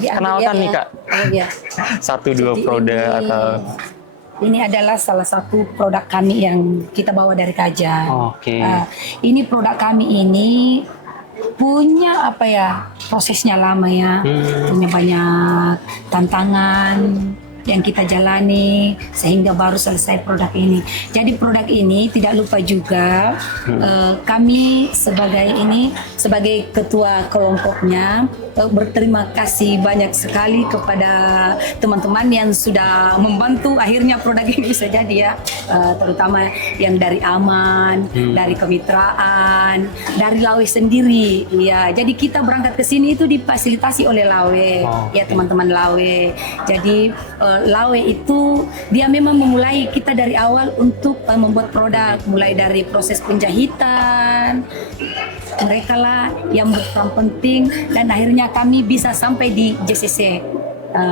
kenalkan nih Kak. Satu dua produk atau ini adalah salah satu produk kami yang kita bawa dari Kajang. Ini produk kami ini punya prosesnya lama ya, punya banyak tantangan, yang kita jalani sehingga baru selesai produk ini. Jadi produk ini tidak lupa juga kami sebagai ketua kelompoknya berterima kasih banyak sekali kepada teman-teman yang sudah membantu akhirnya produk ini bisa jadi ya, terutama yang dari Aman, dari kemitraan, dari Lawe sendiri ya. Jadi kita berangkat ke sini itu difasilitasi oleh Lawe ya, teman-teman Lawe. Jadi Lawe itu dia memang memulai kita dari awal untuk membuat produk, mulai dari proses penjahitan, mereka lah yang berperan penting, dan akhirnya kami bisa sampai di JCC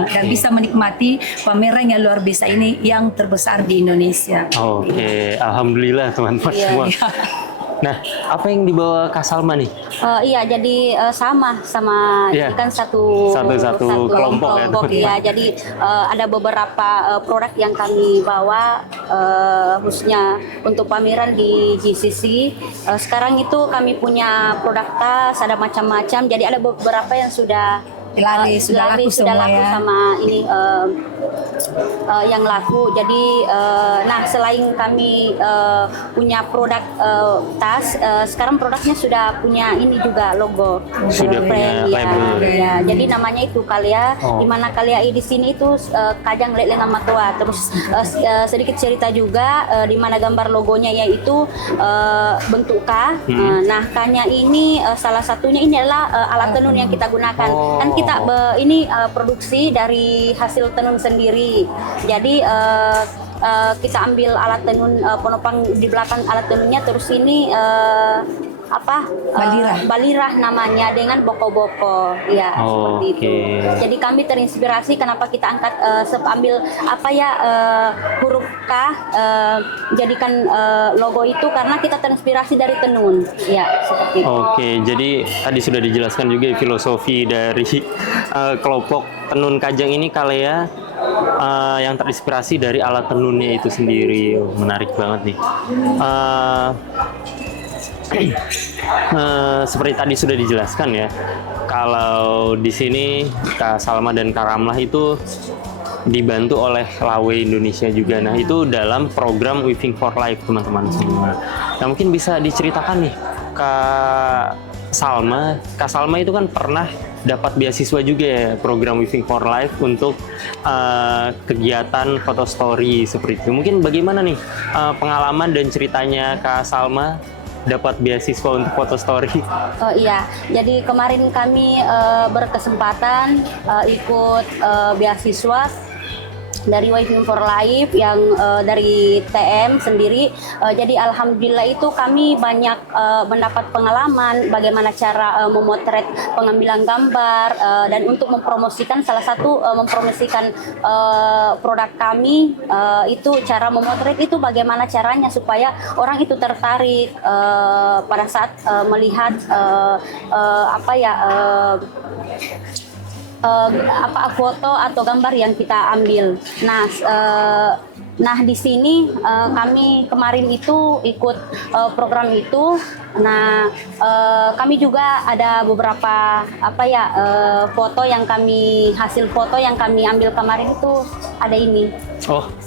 dan bisa menikmati pameran yang luar biasa ini yang terbesar di Indonesia. Oke, alhamdulillah teman-teman semua. Nah, apa yang dibawa Kak Salma nih? Iya, jadi sama ini kan satu kelompok ya. Jadi ada beberapa produk yang kami bawa khususnya untuk pameran di GCC. Sekarang itu kami punya produk tas, ada macam-macam. Jadi ada beberapa yang sudah laku sama ini yang laku. Jadi nah, selain kami punya produk tas, sekarang produknya sudah punya ini juga logo, sudah brand punya label. ya. Jadi namanya itu Kalia. Di mana Kalia di sini itu Kajang Lele Nama Tua. Terus sedikit cerita juga di mana gambar logonya yaitu bentuk K. Nah, K-nya ini salah satunya ini adalah alat tenun yang kita gunakan. Kan kita ini produksi dari hasil tenun sendiri. Jadi kita ambil alat tenun penopang di belakang alat tenunnya, terus ini balirah namanya dengan boko-boko ya, seperti itu. Jadi kami terinspirasi kenapa kita angkat ambil huruf K jadikan logo itu karena kita terinspirasi dari tenun ya, seperti itu. Jadi tadi sudah dijelaskan juga filosofi dari kelompok tenun Kajang ini Kalea yang terinspirasi dari alat tenunnya itu sendiri. Menarik banget nih. Seperti tadi sudah dijelaskan ya, kalau di sini Kak Salma dan Kak Ramlah itu dibantu oleh Lawe Indonesia juga. Nah, itu dalam program Weaving for Life teman-teman semua. Nah, mungkin bisa diceritakan nih Kak Salma itu kan pernah dapat beasiswa juga ya, program Weaving for Life untuk kegiatan foto story seperti itu. Mungkin bagaimana nih pengalaman dan ceritanya Kak Salma dapat beasiswa untuk foto story? Iya, jadi kemarin kami berkesempatan ikut beasiswa dari Weaving for Life yang dari TM sendiri. Jadi alhamdulillah itu kami banyak mendapat pengalaman bagaimana cara memotret pengambilan gambar dan untuk mempromosikan mempromosikan produk kami itu cara memotret itu bagaimana caranya supaya orang itu tertarik pada saat melihat foto atau gambar yang kita ambil. Nah, di sini kami kemarin itu ikut program itu. Nah, kami juga ada beberapa hasil foto yang kami ambil kemarin itu ada ini.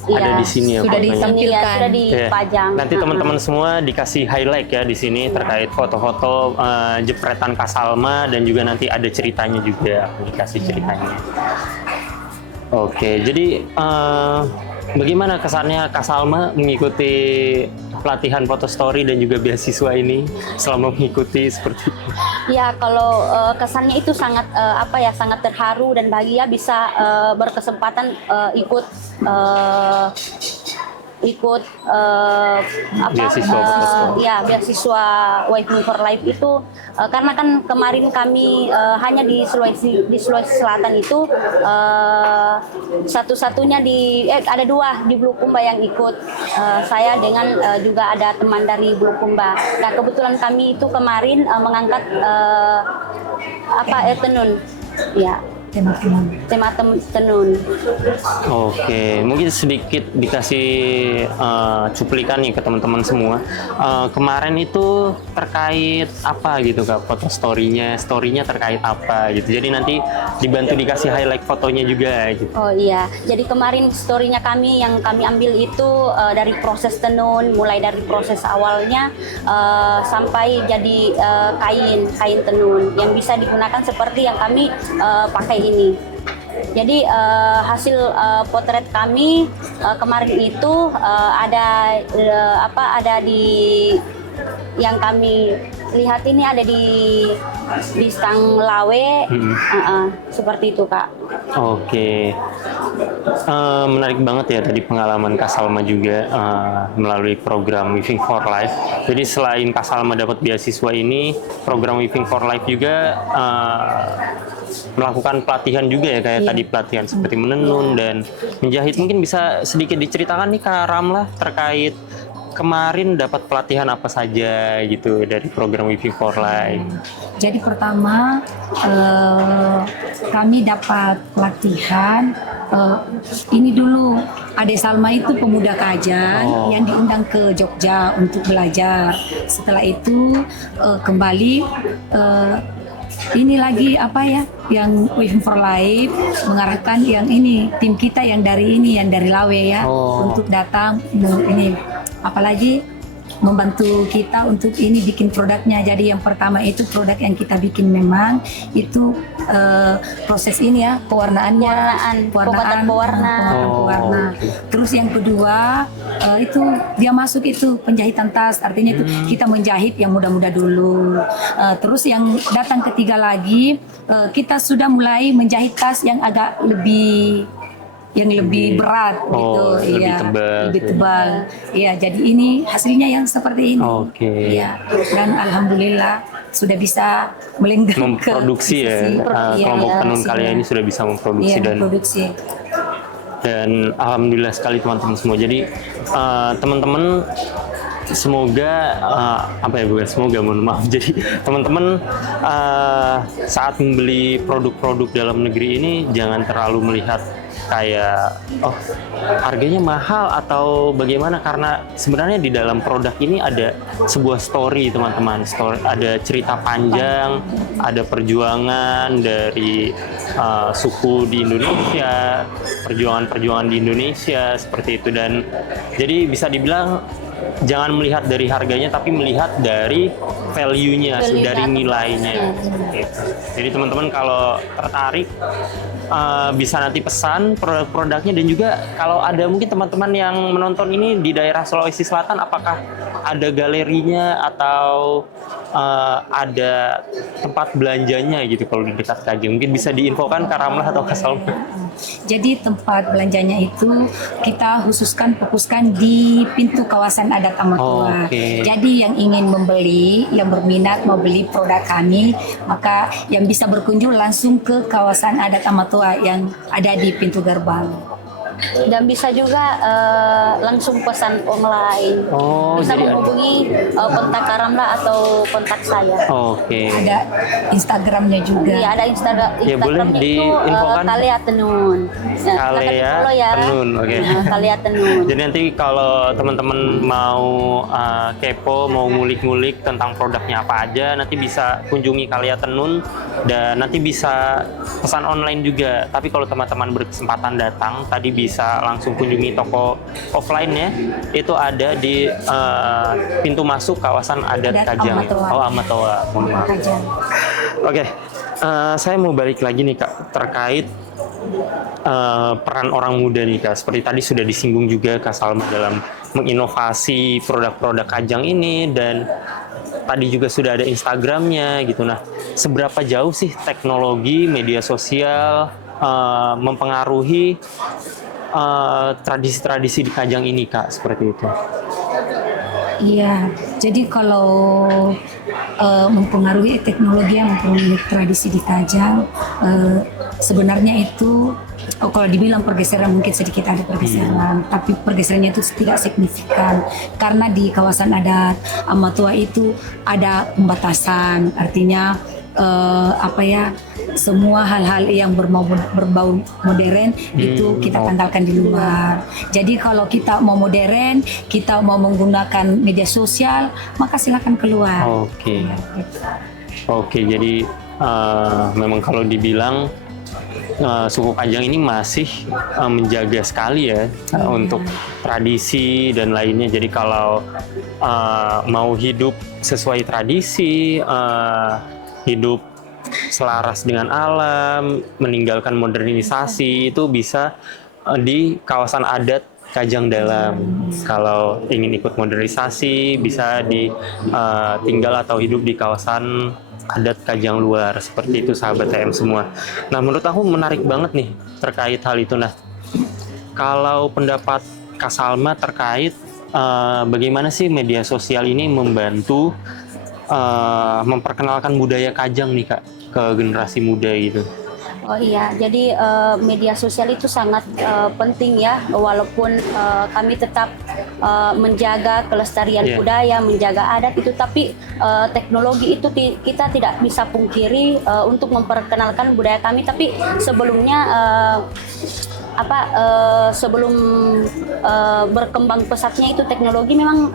Ada di sini ya, sudah ditampilkan, sudah dipajang. Nanti teman-teman semua dikasih highlight ya di sini terkait foto-foto jepretan Kak Salma, dan juga nanti ada ceritanya juga, dikasih ceritanya. Jadi bagaimana kesannya Kak Salma mengikuti pelatihan foto story dan juga beasiswa ini selama mengikuti seperti itu? Ya, kalau kesannya itu sangat sangat terharu dan bahagia bisa berkesempatan ikut beasiswa Weaving for Life itu karena kan kemarin kami hanya di Sulawesi Selatan itu satu-satunya ada 2 di Bulukumba yang ikut, saya dengan juga ada teman dari Bulukumba. Nah, kebetulan kami itu kemarin mengangkat tenun ya. tema tenun. tenun. Oke, mungkin sedikit dikasih cuplikan nih ke teman-teman semua. Kemarin itu terkait apa gitu Kak, foto story-nya terkait apa gitu. Jadi nanti dibantu dikasih highlight fotonya juga gitu. Oh iya, jadi kemarin story-nya kami yang kami ambil itu dari proses tenun, mulai dari proses awalnya sampai jadi kain tenun yang bisa digunakan seperti yang kami pakai ini. Jadi hasil potret kami kemarin itu ada di yang kami lihat ini ada di Stang Lawe, seperti itu Kak. Oke, menarik banget ya tadi pengalaman Kak Salma juga melalui program Weaving for Life. Jadi selain Kak Salma dapat beasiswa ini, program Weaving for Life juga melakukan pelatihan juga ya, kayak tadi pelatihan seperti menenun dan menjahit. Mungkin bisa sedikit diceritakan nih Kak Ramlah terkait kemarin dapat pelatihan apa saja gitu dari program Weaving for Life. Jadi pertama kami dapat pelatihan ini dulu. Ade Salma itu pemuda Kajang yang diundang ke Jogja untuk belajar. Setelah itu kembali ini lagi yang Weaving for Life mengarahkan yang ini tim kita yang dari Lawe ya untuk datang ini apalagi membantu kita untuk ini bikin produknya. Jadi yang pertama itu produk yang kita bikin memang itu proses ini ya pewarnaan pewarna. Terus yang kedua itu dia masuk itu penjahitan tas, artinya itu kita menjahit yang muda-muda dulu. Terus yang datang ketiga lagi kita sudah mulai menjahit tas yang agak lebih berat gitu, lebih tebal. Iya, jadi ini hasilnya yang seperti ini. Oke. Iya, dan alhamdulillah sudah bisa memproduksi kelompok tenun kalian ini sudah bisa memproduksi dan alhamdulillah sekali teman-teman semua. Jadi teman-teman semoga mohon maaf. Jadi teman-teman saat membeli produk-produk dalam negeri ini jangan terlalu melihat kayak harganya mahal atau bagaimana, karena sebenarnya di dalam produk ini ada sebuah story teman-teman, ada cerita panjang, ada perjuangan dari suku di Indonesia, perjuangan di Indonesia seperti itu. Dan jadi bisa dibilang jangan melihat dari harganya tapi melihat dari value-nya, dari nilainya gitu. Jadi teman-teman kalau tertarik bisa nanti pesan produk-produknya. Dan juga kalau ada mungkin teman-teman yang menonton ini di daerah Sulawesi Selatan, apakah ada galerinya atau ada tempat belanjanya gitu kalau di dekat Kajang, mungkin bisa diinfokan Kak Ramlah atau Kak Salma. Jadi tempat belanjanya itu kita fokuskan di pintu kawasan adat Amatua. Jadi yang ingin membeli, yang berminat mau beli produk kami, maka yang bisa berkunjung langsung ke kawasan adat Amatua yang ada di pintu gerbang. Dan bisa juga langsung pesan online. Bisa menghubungi kontak Karamlah atau kontak saya. Ada Instagramnya juga. Iya, ada Instagramnya boleh diinfokan. Kalea Tenun. Kalea Tenun. Jadi nanti kalau teman-teman mau kepo, mau ngulik-ngulik tentang produknya apa aja, nanti bisa kunjungi Kalea Tenun dan nanti bisa pesan online juga. Tapi kalau teman-teman berkesempatan datang, tadi bisa langsung kunjungi toko offline-nya, itu ada di pintu masuk kawasan adat Kajang. Amatoa. Oke, saya mau balik lagi nih Kak terkait peran orang muda nih Kak. Seperti tadi sudah disinggung juga Kak Salma dalam menginovasi produk-produk Kajang ini, dan tadi juga sudah ada Instagramnya gitu. Nah, seberapa jauh sih teknologi media sosial mempengaruhi tradisi-tradisi di Kajang ini Kak, seperti itu? Iya, jadi kalau mempengaruhi teknologi yang mempengaruhi tradisi di Kajang, sebenarnya itu kalau dibilang pergeseran mungkin sedikit ada pergeseran, tapi pergeserannya itu tidak signifikan karena di kawasan adat Amatua itu ada pembatasan, artinya apa ya, semua hal-hal yang berbau modern itu kita tanggalkan di luar. Jadi kalau kita mau modern, kita mau menggunakan media sosial, maka silakan keluar. Oke. Ya, gitu. Oke, jadi memang kalau dibilang suku Kajang ini masih menjaga sekali ya untuk tradisi dan lainnya. Jadi kalau mau hidup sesuai tradisi, hidup selaras dengan alam, meninggalkan modernisasi, itu bisa di kawasan adat Kajang Dalam. Kalau ingin ikut modernisasi, bisa tinggal atau hidup di kawasan adat Kajang Luar. Seperti itu sahabat TM semua. Nah, menurut aku menarik banget nih terkait hal itu. Nah, kalau pendapat Kak Salma terkait bagaimana sih media sosial ini membantu memperkenalkan budaya Kajang nih Kak ke generasi muda gitu? Oh iya, jadi media sosial itu sangat penting ya, walaupun kami tetap menjaga kelestarian budaya, menjaga adat itu, tapi teknologi itu kita tidak bisa pungkiri untuk memperkenalkan budaya kami. Tapi sebelumnya sebelum berkembang pesatnya itu teknologi, memang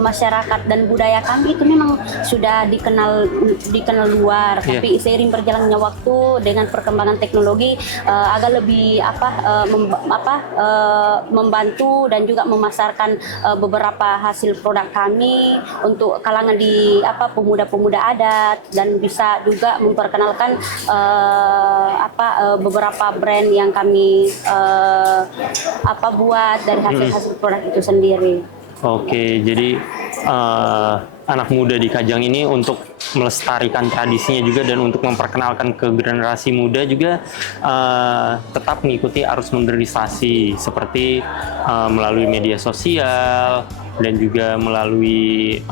masyarakat dan budaya kami itu memang sudah dikenal luar. Tapi seiring berjalannya waktu dengan perkembangan teknologi agak lebih membantu dan juga memasarkan beberapa hasil produk kami untuk kalangan di pemuda-pemuda adat, dan bisa juga memperkenalkan beberapa brand yang kami buat dari hasil produk itu sendiri. Oke, jadi anak muda di Kajang ini untuk melestarikan tradisinya juga dan untuk memperkenalkan ke generasi muda juga tetap mengikuti arus modernisasi seperti melalui media sosial dan juga melalui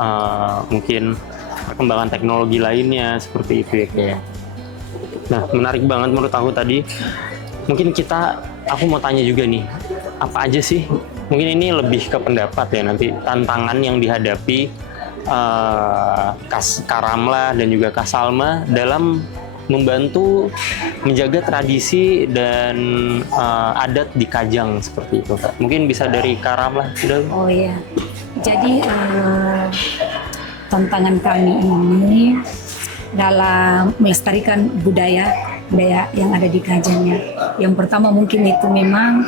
mungkin perkembangan teknologi lainnya seperti itu ya kayak. Nah, menarik banget menurut aku tadi. Mungkin aku mau tanya juga nih, apa aja sih? Mungkin ini lebih ke pendapat ya, nanti tantangan yang dihadapi Kak Ramlah dan juga Kak Salma dalam membantu menjaga tradisi dan adat di Kajang seperti itu, Kak. Mungkin bisa dari Kak Ramlah dulu. Oh iya, jadi tantangan kami ini dalam melestarikan budaya yang ada di Kajangnya. Yang pertama mungkin itu memang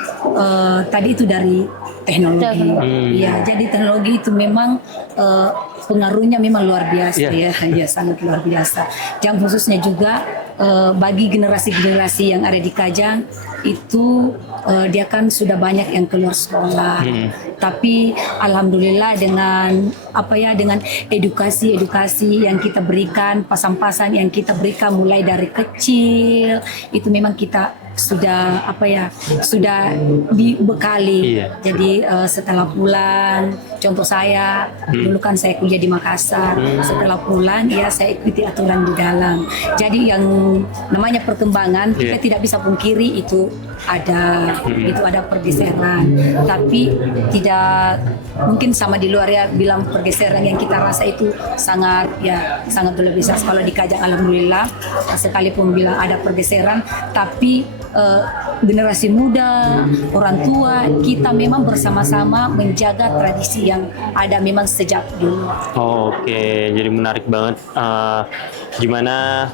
tadi itu dari teknologi. Ya, jadi teknologi itu memang pengaruhnya memang luar biasa ya sangat luar biasa. Yang khususnya juga bagi generasi-generasi yang ada di Kajang itu dia kan sudah banyak yang keluar sekolah. Tapi alhamdulillah dengan dengan edukasi yang kita berikan, pasan-pasan yang kita berikan mulai dari kecil, itu memang kita sudah sudah dibekali. Jadi setelah pulang, contoh saya dulu kan saya kuliah di Makassar, setelah pulang saya ikuti aturan di dalam. Jadi yang namanya perkembangan kita tidak bisa pungkiri itu ada pergeseran, tapi tidak mungkin sama di luar ya bilang pergeseran yang kita rasa itu sangat luar biasa. Kalau di Kajang alhamdulillah sekalipun bilang ada pergeseran, tapi generasi muda, orang tua, kita memang bersama-sama menjaga tradisi yang ada memang sejak dulu. Oke, jadi menarik banget gimana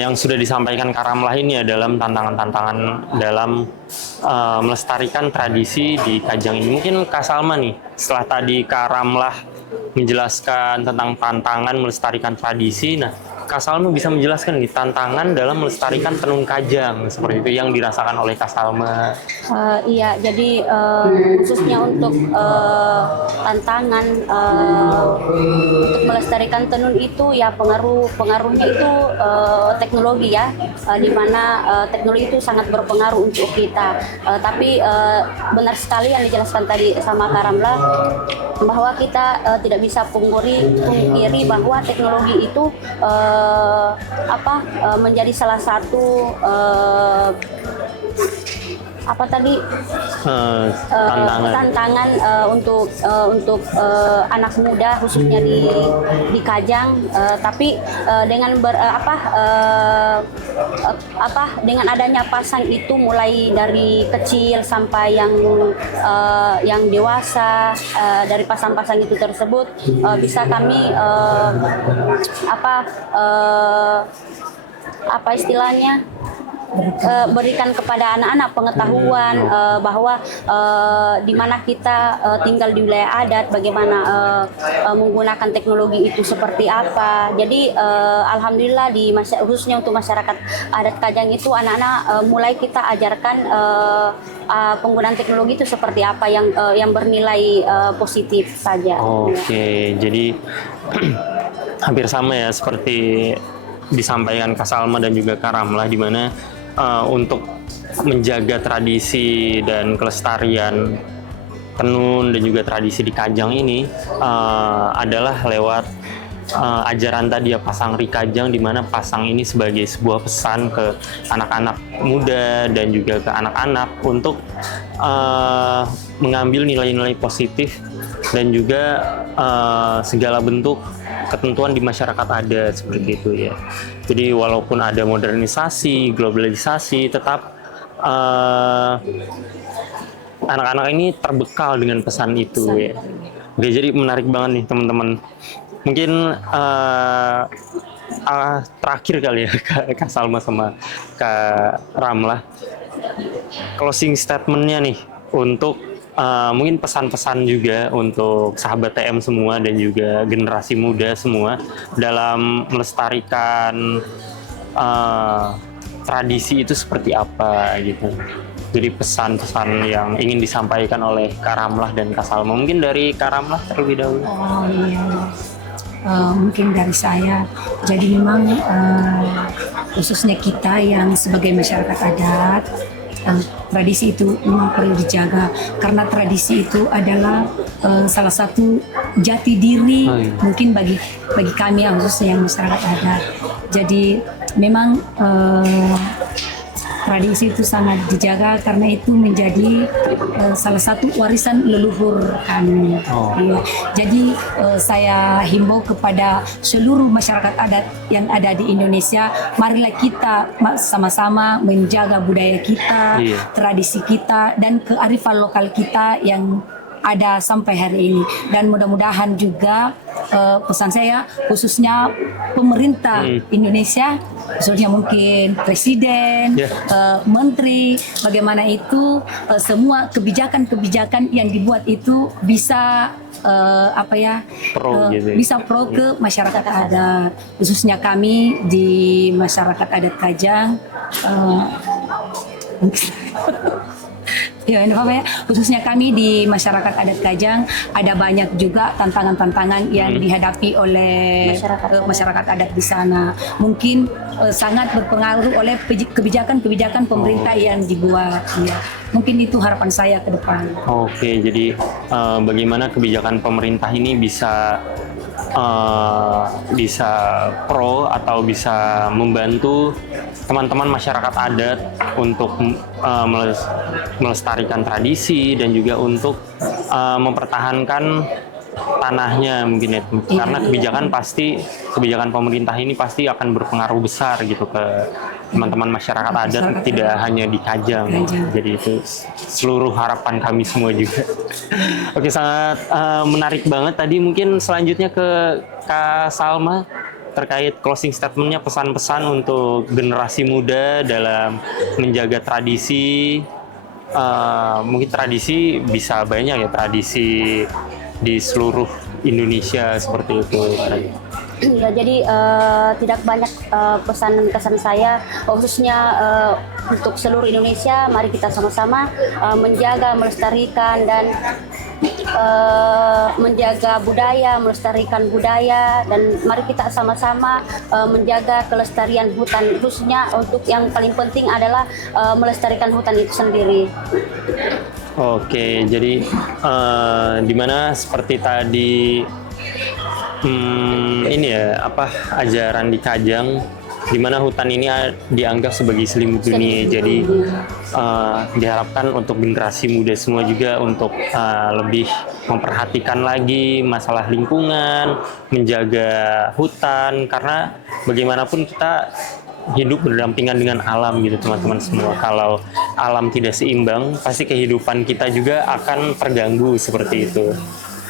yang sudah disampaikan Kak Ramlah ini ya dalam tantangan-tantangan dalam melestarikan tradisi di Kajang ini. Mungkin Kak Salma nih, setelah tadi Kak Ramlah menjelaskan tentang tantangan melestarikan tradisi, nah Kak Salma bisa menjelaskan nih tantangan dalam melestarikan tenun Kajang seperti itu yang dirasakan oleh Kak Salma. Iya, jadi khususnya untuk tantangan untuk melestarikan tenun itu ya pengaruhnya itu teknologi ya, di mana teknologi itu sangat berpengaruh untuk kita. Tapi benar sekali yang dijelaskan tadi sama Kak Ramlah, bahwa kita tidak bisa pungkiri bahwa teknologi itu menjadi salah satu apa tadi Tantangan. tantangan untuk anak muda khususnya di Kajang, tapi dengan dengan adanya pasang itu mulai dari kecil sampai yang dewasa, dari pasang-pasang itu tersebut bisa kami apa istilahnya, berikan kepada anak-anak pengetahuan bahwa di mana kita tinggal di wilayah adat, bagaimana menggunakan teknologi itu seperti apa. Jadi alhamdulillah khususnya untuk masyarakat adat Kajang itu anak-anak mulai kita ajarkan penggunaan teknologi itu seperti apa yang bernilai positif saja. Oke, jadi hampir sama ya seperti disampaikan Kak Salma dan juga Kak Ramlah, di mana untuk menjaga tradisi dan kelestarian tenun dan juga tradisi di Kajang ini adalah lewat ajaran tadi ya, Pasang Ri Kajang, di mana pasang ini sebagai sebuah pesan ke anak-anak muda dan juga ke anak-anak untuk mengambil nilai-nilai positif dan juga segala bentuk ketentuan di masyarakat adat seperti itu ya. Jadi walaupun ada modernisasi, globalisasi, tetap anak-anak ini terbekal dengan pesan itu ya. Oke, jadi menarik banget nih teman-teman. Mungkin terakhir kali ya Kak Salma sama Kak Ramlah, closing statement-nya nih untuk mungkin pesan-pesan juga untuk sahabat TM semua dan juga generasi muda semua dalam melestarikan tradisi itu seperti apa gitu. Jadi pesan-pesan yang ingin disampaikan oleh Kak Ramlah dan Kak Salma. Mungkin dari Kak Ramlah terlebih dahulu. Oh iya, mungkin dari saya. Jadi memang khususnya kita yang sebagai masyarakat adat, tradisi itu memang perlu dijaga, karena tradisi itu adalah salah satu jati diri mungkin bagi kami yang khususnya yang masyarakat adat. Jadi memang tradisi itu sangat dijaga karena itu menjadi salah satu warisan leluhur kami. Ya. Jadi saya himbau kepada seluruh masyarakat adat yang ada di Indonesia, marilah kita sama-sama menjaga budaya kita, tradisi kita, dan kearifan lokal kita yang ada sampai hari ini. Dan mudah-mudahan juga pesan saya khususnya pemerintah Indonesia, khususnya mungkin presiden, menteri, bagaimana itu semua kebijakan-kebijakan yang dibuat itu bisa bisa pro ke masyarakat adat, khususnya kami di masyarakat adat Kajang. Ya, khususnya kami di masyarakat adat Kajang ada banyak juga tantangan-tantangan yang dihadapi oleh masyarakat adat di sana. Mungkin sangat berpengaruh oleh kebijakan-kebijakan pemerintah yang dibuat. Ya. Mungkin itu harapan saya ke depan. Oke, jadi bagaimana kebijakan pemerintah ini bisa pro atau bisa membantu teman-teman masyarakat adat untuk melestarikan tradisi dan juga untuk mempertahankan tanahnya mungkin ya. Karena kebijakan pemerintah ini pasti akan berpengaruh besar gitu ke teman-teman masyarakat adat, tidak hanya di Kajang. Jadi itu seluruh harapan kami semua juga. Oke, sangat menarik banget tadi. Mungkin selanjutnya ke Kak Salma terkait closing statement-nya, pesan-pesan untuk generasi muda dalam menjaga tradisi. Mungkin tradisi bisa banyak ya, tradisi di seluruh Indonesia seperti itu. Ya, jadi tidak banyak pesan-kesan saya, khususnya untuk seluruh Indonesia. Mari kita sama-sama menjaga, melestarikan dan menjaga budaya, melestarikan budaya, dan mari kita sama-sama menjaga kelestarian hutan, khususnya untuk yang paling penting adalah melestarikan hutan itu sendiri. Oke, jadi dimana seperti tadi ini ya ajaran di Kajang dimana hutan ini dianggap sebagai selimut dunia. Jadi diharapkan untuk generasi muda semua juga untuk lebih memperhatikan lagi masalah lingkungan, menjaga hutan, karena bagaimanapun kita hidup berdampingan dengan alam gitu teman-teman semua. Kalau alam tidak seimbang, pasti kehidupan kita juga akan terganggu seperti itu.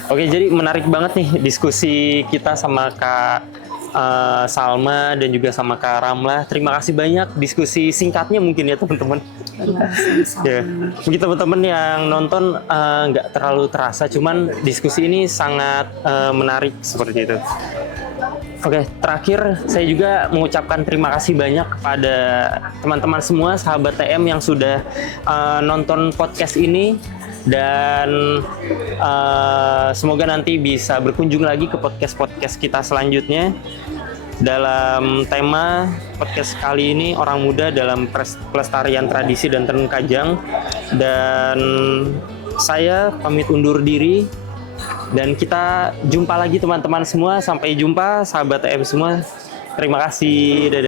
Oke, jadi menarik banget nih diskusi kita sama Kak Salma dan juga sama Kak Ramlah. Terima kasih banyak diskusi singkatnya mungkin ya teman-teman. Ya, mungkin teman-teman yang nonton nggak terlalu terasa, cuman diskusi ini sangat menarik seperti itu. Oke, terakhir saya juga mengucapkan terima kasih banyak kepada teman-teman semua, sahabat TM yang sudah nonton podcast ini, dan semoga nanti bisa berkunjung lagi ke podcast-podcast kita selanjutnya. Dalam tema podcast kali ini, orang muda dalam pelestarian tradisi dan tenun Kajang, dan saya pamit undur diri. Dan kita jumpa lagi teman-teman semua. Sampai jumpa sahabat TM semua. Terima kasih. Dadah.